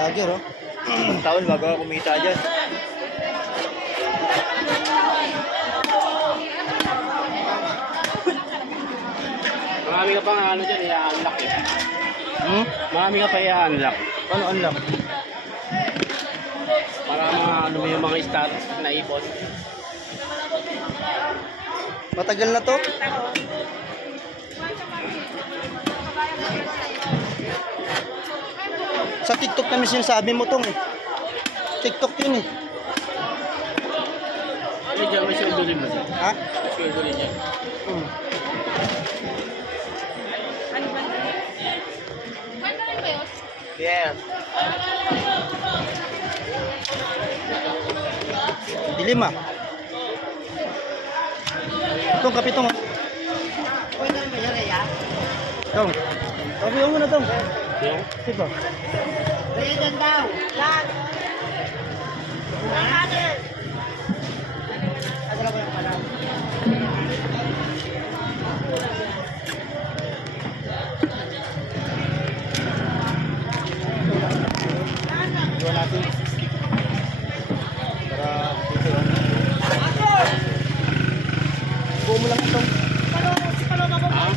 vlogger, oh. Taon bago ako kumita dyan. Marami ka pang ano dyan, i-unlock eh. Marami ka pa i-unlock. Ano unlock? Para mga ano mo yung mga status na ipon. Matagal na to. Sa TikTok namin sinasabi mo tong eh. TikTok yun eh. Ay, dyan may sweldo rin ba siya? Ha? May sweldo rin yan. Hmm. Yes. Dilim ah. Itong kapitong oh. Tong. Kapitong mo na tong. Yung? Sito. Redan daw. Yan. Iwan natin. Para dito yun. Buo mo lang itong.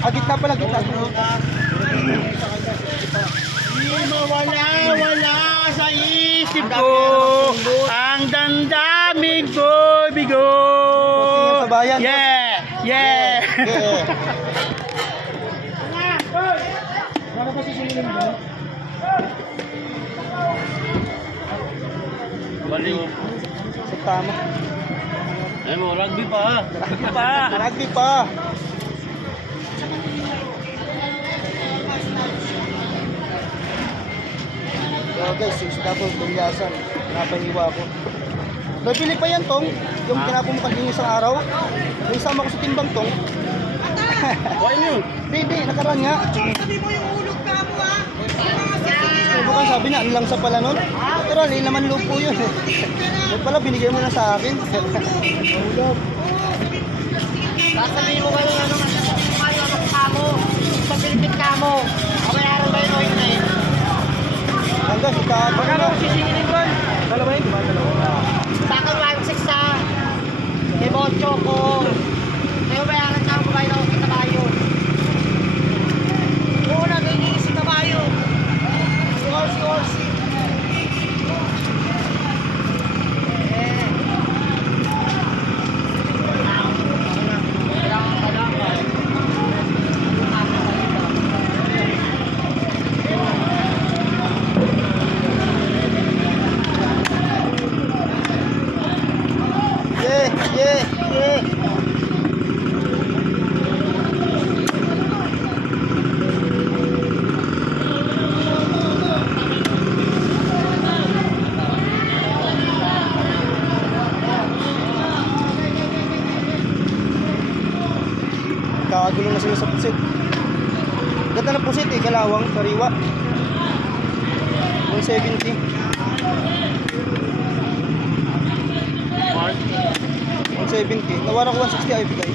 Ah, gitna pala, gitna. Wala sa isip ko ang dandaming ko, bigo. Sa bayan. Yeah! Yeah! Yeah. Baliw. Sa tama. Ay mo, rugby pa. Rugby pa. Rugby pa. So guys, yung double bilyasan. Napahiwa ko. Nabili pa yan tong. Yung tinapong mo kanina isang araw. Yung isama ko sa timbang tong. Kuhain nyo. Hindi, nakaraan nga. Sabi mo yung ulog ka mo ha. Bukan sabi na, ang lang sa pala nun. Natural, laman loob po yun. Yung pala, binigay mo na sa akin. Ulog. Sasabihin mo kayo ano ka mo. Pagpilipit ka mo. Kabayaran ba yun o yun eh? Hanggang, ikaw na. Sisinginin ko. Dalawa yun, diba? Dalawa. Sa akin 1.6 ha. Debocho ko. Kayo bayaran ka mo kayo na kita tayo. Oo na, ganyan si kabayo. Si. Yeah. Kakagulo na sila sa pusit. Ganda na pusit eh, kalawang, sariwa. 170. 170. Nawara ko 160 ay bigay.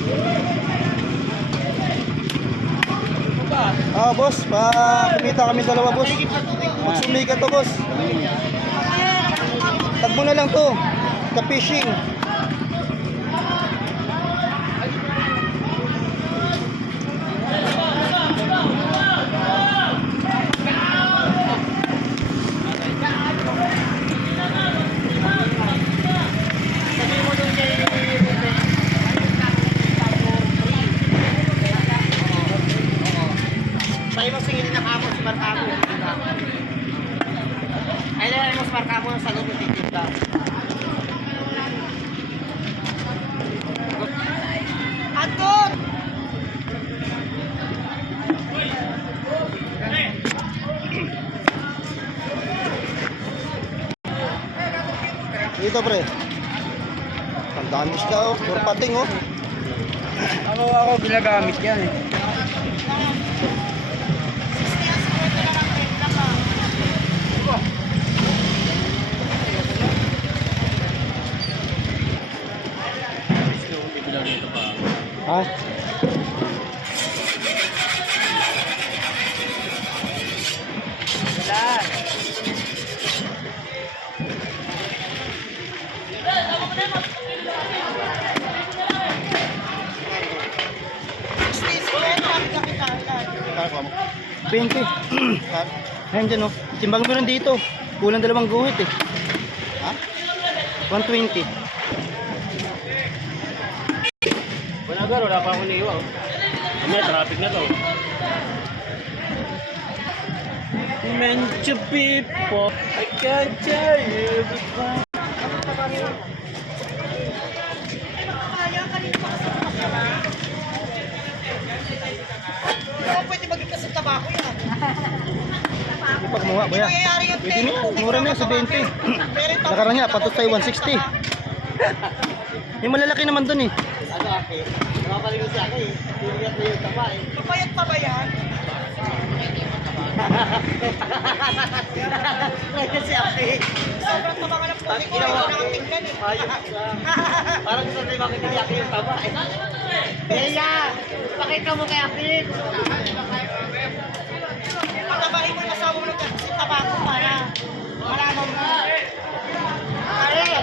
Ah, boss, kumita kami dalawa, boss. Magsumika to, boss. Tagmo na lang to. Ka-fishing. Sa'yo mo singilin na kamo si Marcamo. Ay na mo si Marcamo sa loob ng titinda. Atot! Dito, pre. Ang dami isda, oh. Puro pating, oh. Ako ginagamit yan eh. Ha? Kaya mo. 20. Ayan dyan oh. Timbang mo rin dito. Kulang 2 guhit eh. Ha? 120. Wala gar, wala pa ako niiwa. May traffic na to. Meant to be pop, I can't tell you before. Hindi ako pwede maging sa tabako yan. Hindi pa kumuha kuya. Nangyayari yung Pwede na. Mura na yan sa 20. Nakaraan niya, patos tayo 160. Yung malalaki naman dun eh. Ano ate? Nakapaligo sa akin eh. Bibigyan ko yung taba eh. Kapayat pa ba yan? Kasi ate. Sobrang taba ka ng puti ko. Ayaw na ang tingnan eh. Parang gusto na yung makita niya yung taba eh. Bea! Pakita mo kay ate. Patabahin mo yung asawa mo ng taba ko para malaman mo. Ay,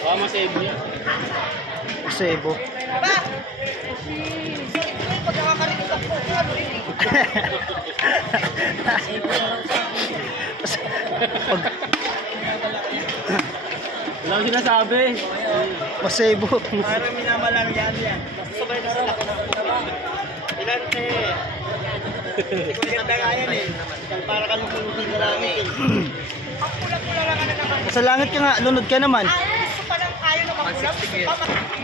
Baka masave niya. Sebo. ba? Pag nakakarinig ako, ano rin eh. Wala akong sinasabi. Masebo. Parang minamalang yan. Sabay na sila ko ng ilan eh. Ganda nga yan eh. Para ka lumulutin na lang eh. Ang pula-pula lang ka na naman. Sa langit ka nga, lunod ka naman. Gusto pa lang ayaw na magulang.